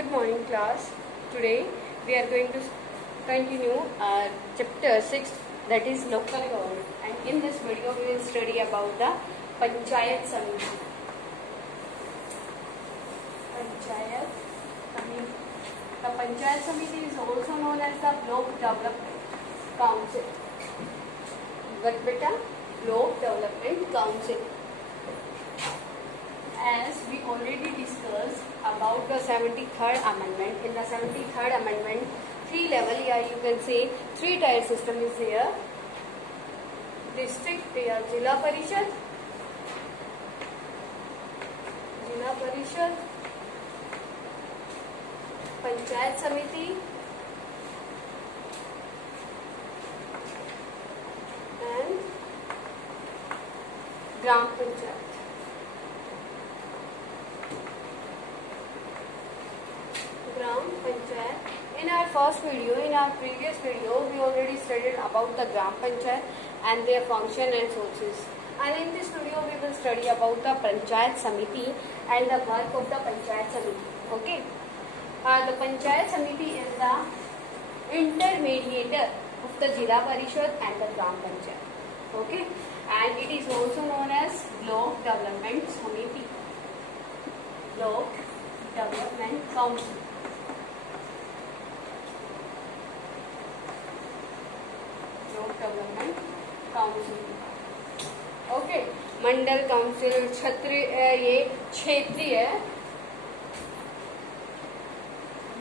Good morning class. Today we are going to continue our chapter 6, that is local government, and in this video we will study about the Panchayat Samiti. Panchayat Samiti. The Panchayat Samiti is also known as the Block Development Council. But beta, Block Development Council. As we already discussed about the 73rd amendment, in the 73rd amendment, three level, here you can say three tier system is there. District, Jila Parishad, Panchayat Samiti, and Gram Panchayat. Gram Panchayat. In our first video, in our previous video, we already studied about the Gram Panchayat and their function and sources. And in this video, we will study about the Panchayat Samiti and the work of the Panchayat Samiti. Okay. The Panchayat Samiti is the intermediator of the Jila Parishad and the Gram Panchayat. Okay. And it is also known as Block Development Samiti. Block Development Council. Development Council. Okay. Mandal council, ये क्षेत्रीय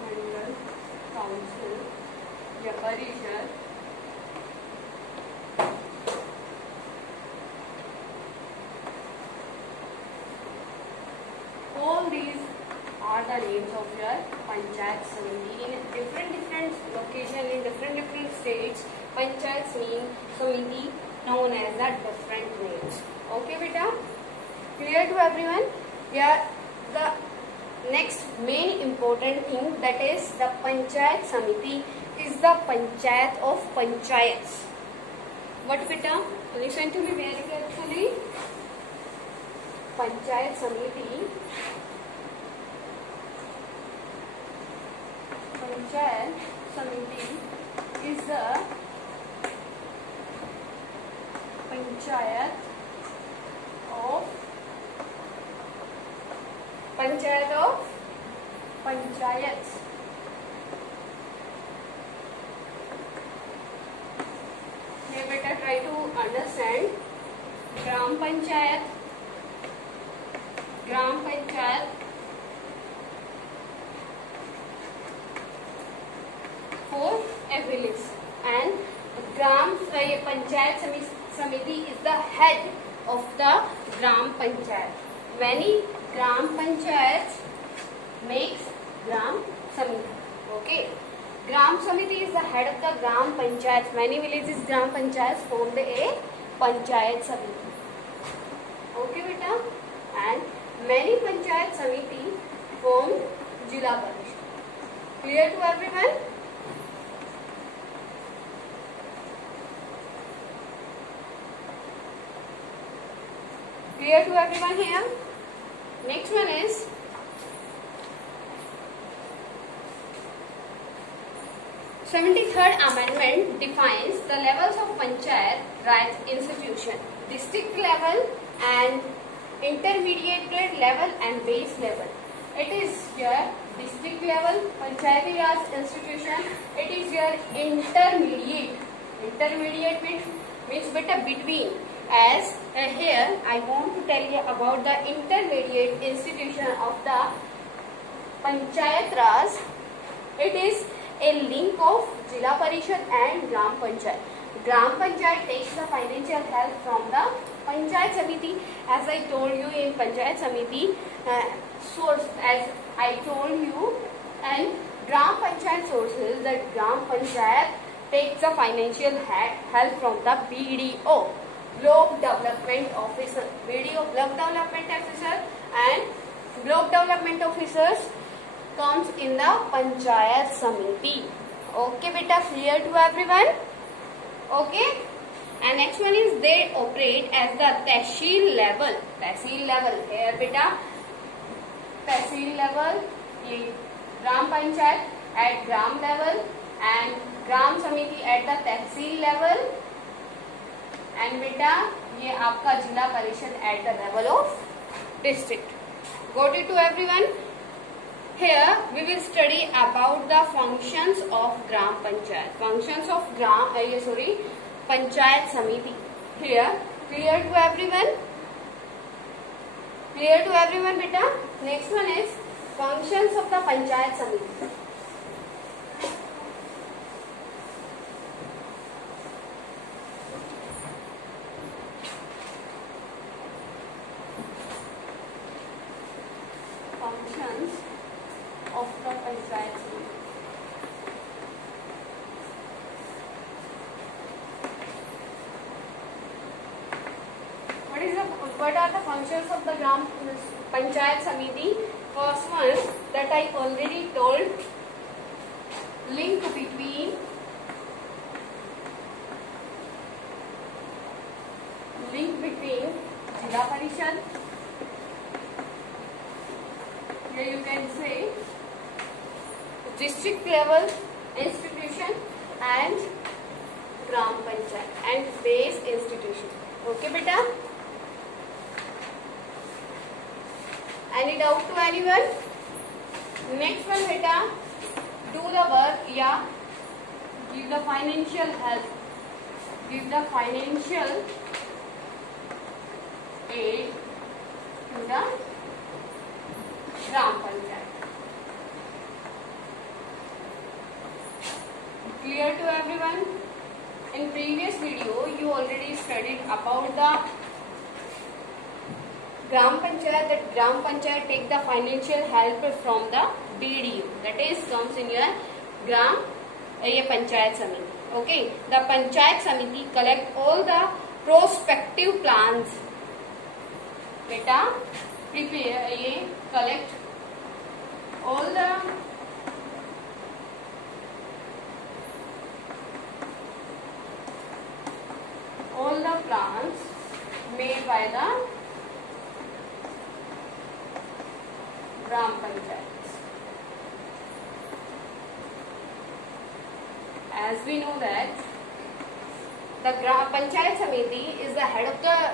मंडल council या परिषद, all these are the names of your Panchayat Samiti. In different location, in different states, Panchayat Samiti known as the different names. Okay, beta? Clear to everyone? Yeah. The next main important thing, that is the Panchayat Samiti is the Panchayat of Panchayats. What, beta? Listen to me very carefully. Panchayat Samiti. Panchayat Samiti is the Panchayat of Panchayats. You better try to understand. Gram Panchayat, for a village, and Panchayat Samiti is the head of the Gram Panchayat. Many Gram Panchayats makes Gram Samiti. Okay. Gram Samiti is the head of the Gram Panchayats. Many villages Gram Panchayats formed a Panchayat Samiti. Okay, beta. And many Panchayat Samiti formed Jila Parishad. Clear to everyone? Clear to everyone here? Next one is (73rd Amendment) defines the levels of Panchayat Raj institution: district level and intermediate grade level and base level. It is your district level Panchayat Raj institution. It is your intermediate. Intermediate means beta between. As here I want to tell you about the intermediate institution of the Panchayat Raj. It is a link of Jila Parishad and Gram Panchayat. Gram Panchayat takes the financial help from the Panchayat Samiti. As I told you in Panchayat Samiti source, as I told you, and Gram Panchayat sources, that Gram Panchayat takes the financial help from the BDO. Block Development Officer, BDO Block Development Officer, and Block Development Officers comes in the Panchayat Samiti. Okay, beta, clear to everyone? Okay. And next one is they operate as the Tehsil level. Tehsil level here beta, Tehsil level, ये Gram Panchayat at Gram level and Gram Samiti at the Tehsil level and बेटा ये आपका जिला परिषद at the level of district. Got it to everyone? Here we will study about the functions of Gram Panchayat. Functions of Panchayat Samiti. Here, clear to everyone? Clear to everyone, beta? Next one is functions of the Panchayat Samiti. Functions of the Panchayat Samiti. What are the functions of the Gram Panchayat Samiti? First one that I already told, link between Jila Parishad, here you can say district level institution and Gram Panchayat and base institution. Okay, beta? Any doubt to anyone? Next one, beta, do the work, yeah, give the financial help, give the financial aid to the Gram Panchayat. Clear to everyone? In previous video, you already studied about the Gram Panchayat, that Gram Panchayat take the financial help from the BDU, that is comes in your Gram Panchayat Samiti. Okay, the Panchayat Samiti collect all the prospective plans. Beta, prepare collect all the plans made by the Gram Panchayats. As we know that the Gram Panchayat Samiti is the head of the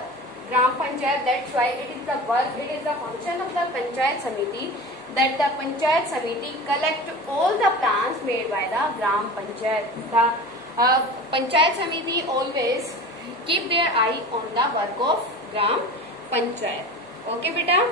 Gram Panchayat, that's why it is the function of the Panchayat Samiti that the Panchayat Samiti collect all the plans made by the Gram Panchayat. The Panchayat Samiti always keep their eye on the work of Gram Panchayat. Okay, beta?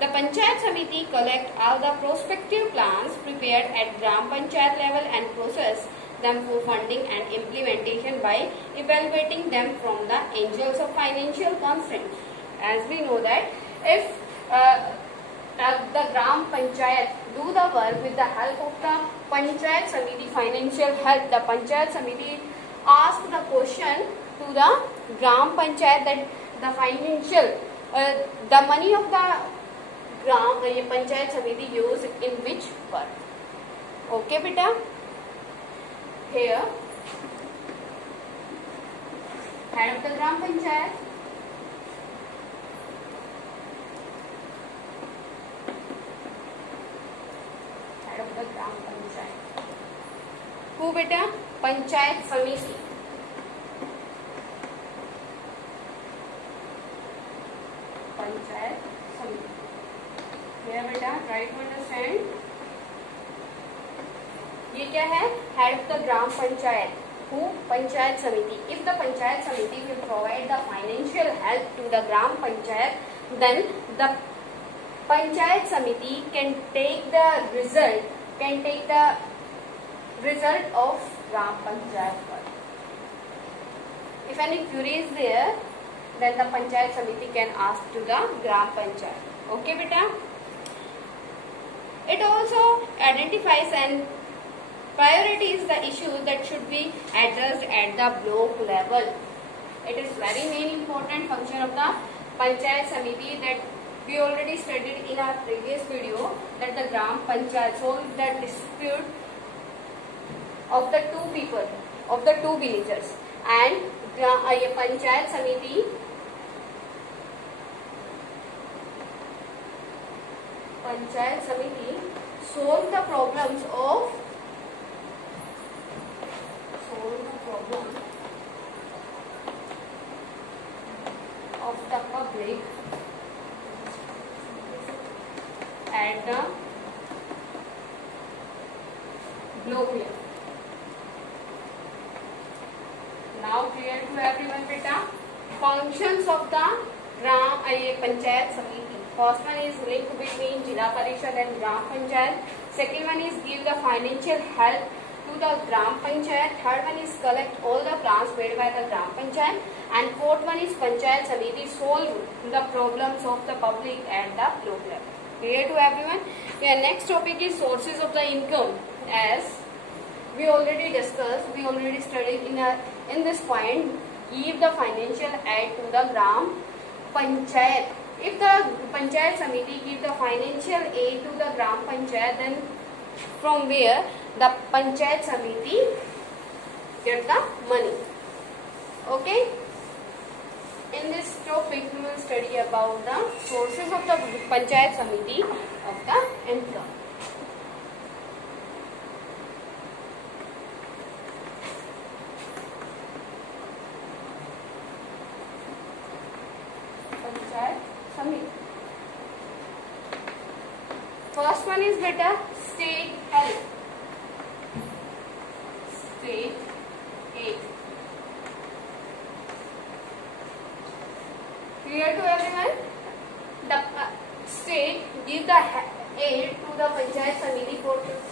The Panchayat Samiti collect all the prospective plans prepared at Gram Panchayat level and process them for funding and implementation by evaluating them from the angles of financial constraints. As we know that if the Gram Panchayat do the work with the help of the Panchayat Samiti financial help, the Panchayat Samiti ask the question to the Gram Panchayat that the financial, the money of the Gram Panchayat Samiti use in which work. Okay, beta? Here, head of the Gram Panchayat, who beta? Panchayat Samiti. Panchayat Samiti. Here beta, try to understand. ये क्या है? Head of the Gram Panchayat. Who? Panchayat Samiti. If the Panchayat Samiti will provide the financial help to the Gram Panchayat, then the Panchayat Samiti can take the result of Gram Panchayat work. If any query is there, then the Panchayat Samiti can ask to the Gram Panchayat. Okay, beta? It also identifies and priorities the issues that should be addressed at the block level. It is very main important function of the Panchayat Samiti that we already studied in our previous video, that the Gram Panchayat solves the dispute of the two people, of the two villagers, and Panchayat Samiti solve the problems of the public at the globe level. Now clear to everyone, beta? Functions of the Gram Panchayat Samiti. First one is link between Jila Parishad and Gram Panchayat. Second one is give the financial help to the Gram Panchayat. Third one is collect all the plans made by the Gram Panchayat. And fourth one is Panchayat Samiti solve the problems of the public at the globe level. Clear to everyone? Yeah, next topic is sources of the income. As we already discussed, we already studied in this point, give the financial aid to the Gram Panchayat. If the Panchayat Samiti give the financial aid to the Gram Panchayat, then from where the Panchayat Samiti get the money. Okay? In this topic, we will study about the sources of the Panchayat Samiti of the income. Panchayat Samiti. First one is beta state help. State aid. Clear to everyone? The state give the aid to the Panchayat Samiti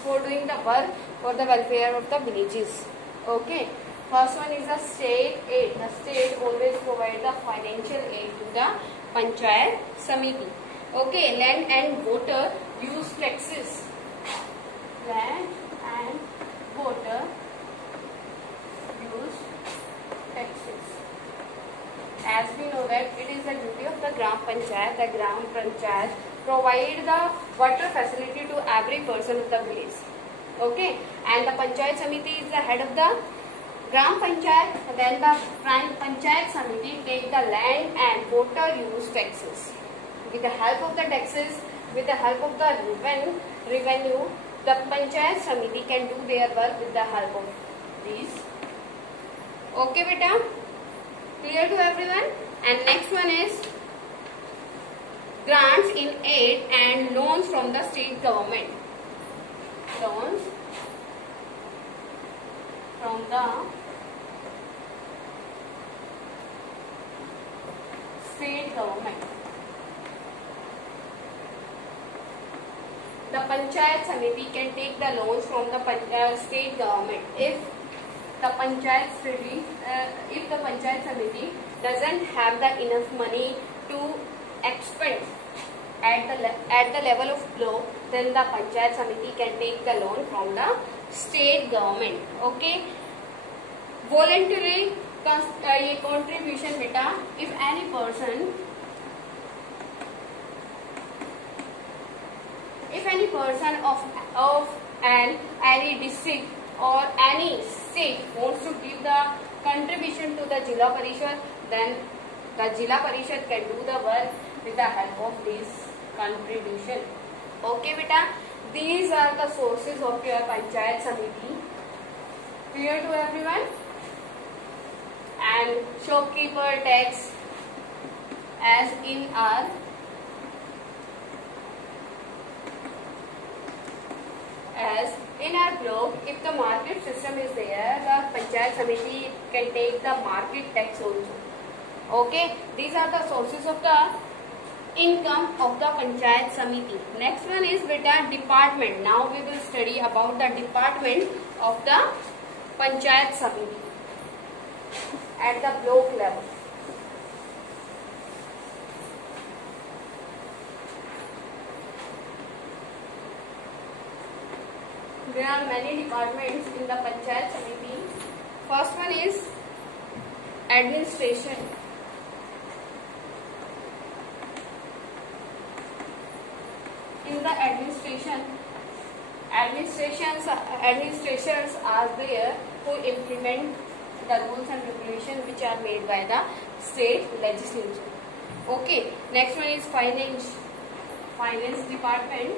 for doing the work for the welfare of the villages. Okay. First one is the state aid. The state always provide the financial aid to the Panchayat Samiti. Okay. Land and water use taxes. Land and water use taxes. As we know that it is the duty of the Gram Panchayat. The Gram Panchayat provide the water facility to every person of the village. Okay, and the Panchayat Samiti is the head of the Gram Panchayat. Then the Panchayat Samiti take the land and water use taxes. With the help of the taxes, with the help of the revenue, the Panchayat Samiti can do their work with the help of these. Okay, beta? Clear to everyone? And next one is grants in aid and loans from the state government. Loans from the state government. The Panchayat Samiti can take the loans from the state government if the Panchayat Samiti doesn't have the enough money to expend at the level of block, then the Panchayat Samiti can take the loan from the state government. Okay. Voluntary contribution beta. If any person of any district or any state wants to give the contribution to the Jila Parishad, then the Jila Parishad can do the work with the help of this contribution. Okay, beta. These are the sources of your Panchayat Samiti. Clear to everyone? And shopkeeper tax, as in our block, if the market system is there, the Panchayat Samiti can take the market tax also. Okay, these are the sources of the income of the Panchayat Samiti. Next one is beta department. Now we will study about the department of the Panchayat Samiti at the block level. There are many departments in the Panchayat Samiti. First one is administration. In the administrators are there who implement the rules and regulations which are made by the state legislature. Okay. Next one is finance department.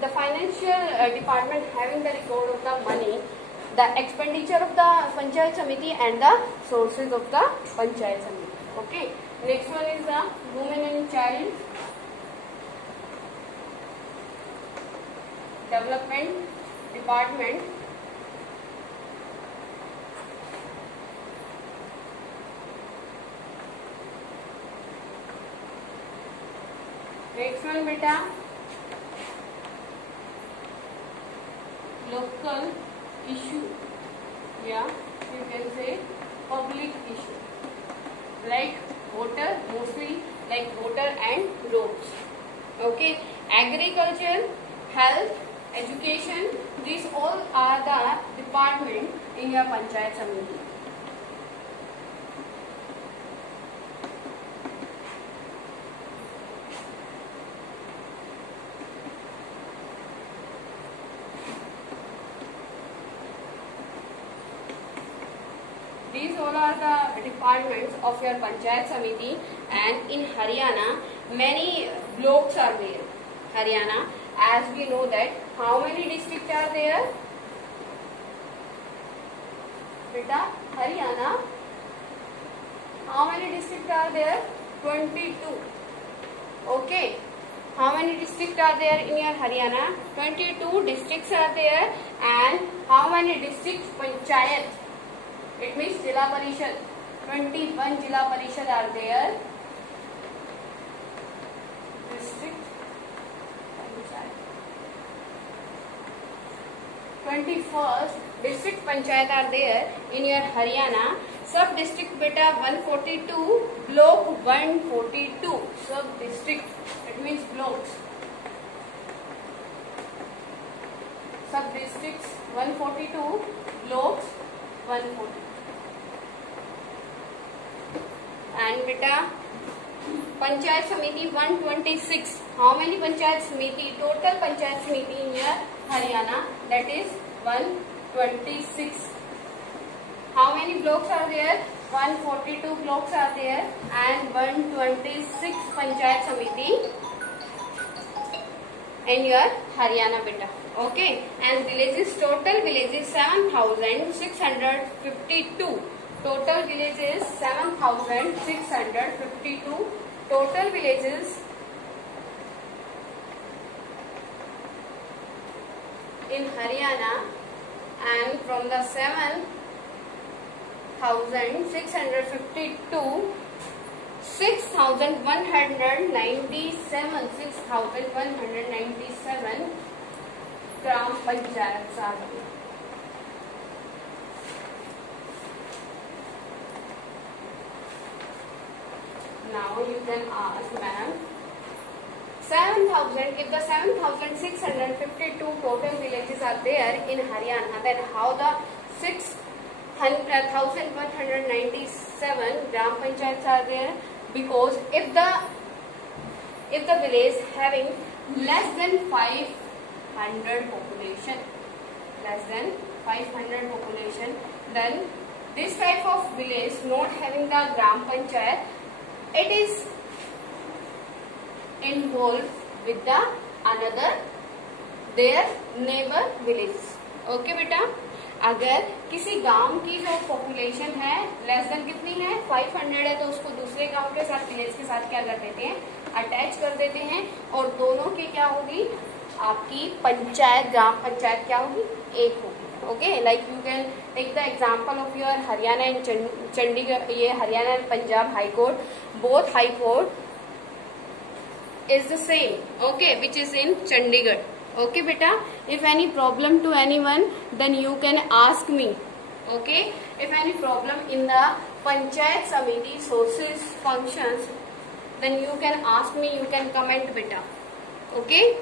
the financial department having the record of the money, the expenditure of the Panchayat Samiti and the sources of the Panchayat Samiti. Okay. Next one is the Women and Child Development Department. Next one beta, local issue, yeah, you can say public issue, like water, mostly like water and roads. Okay, agriculture, health, education, these all are the department in your Panchayat Samiti. These all are the departments of your Panchayat Samiti, and in Haryana many blocks are there. Haryana, as we know that, how many districts are there? Beta, Haryana, how many districts are there? 22. Okay. How many districts are there in your Haryana? 22 districts are there. And how many districts? Panchayat. It means Jila Parishad. 21 Jila Parishad are there. District Panchayat. 21st district Panchayat are there in your Haryana. Sub district beta 142, block 142. Sub district, it means blocks. Sub districts 142, blocks 142. And beta Panchayat Samiti 126. How many Panchayat Samiti? Total Panchayat Samiti in your Haryana, that is 126. How many blocks are there? 142 blocks are there and 126 Panchayat Samiti in your Haryana beta. Okay. And villages, total villages 7,652. Total villages 7,652. Total villages in Haryana, and from the 7,652, 6,197 Gram Panchayats are there. Now you can ask, ma'am, 7,000, if the 7,652 total villages are there in Haryana, then how the 1,197 Gram Panchayats are there? Because if the village having less than 500 population, then this type of village not having the Gram Panchayat, it is involved with the another their neighbor villages. Okay बेटा, अगर किसी गांव की जो population है less than कितनी है 500 है, तो उसको दूसरे गांव के साथ विलेज के साथ क्या कर देते हैं, अटैच कर देते हैं, और दोनों की क्या होगी, आपकी पंचायत, ग्राम पंचायत क्या होगी, एक होगी. Okay, like you can take the example of your Haryana and Chandigarh, ये Haryana and Punjab High Court, both High Court is the same, okay, which is in Chandigarh. Okay beta, if any problem to anyone, then you can ask me. Okay, if any problem in the Panchayat Samiti sources functions, then you can ask me, you can comment beta. Okay.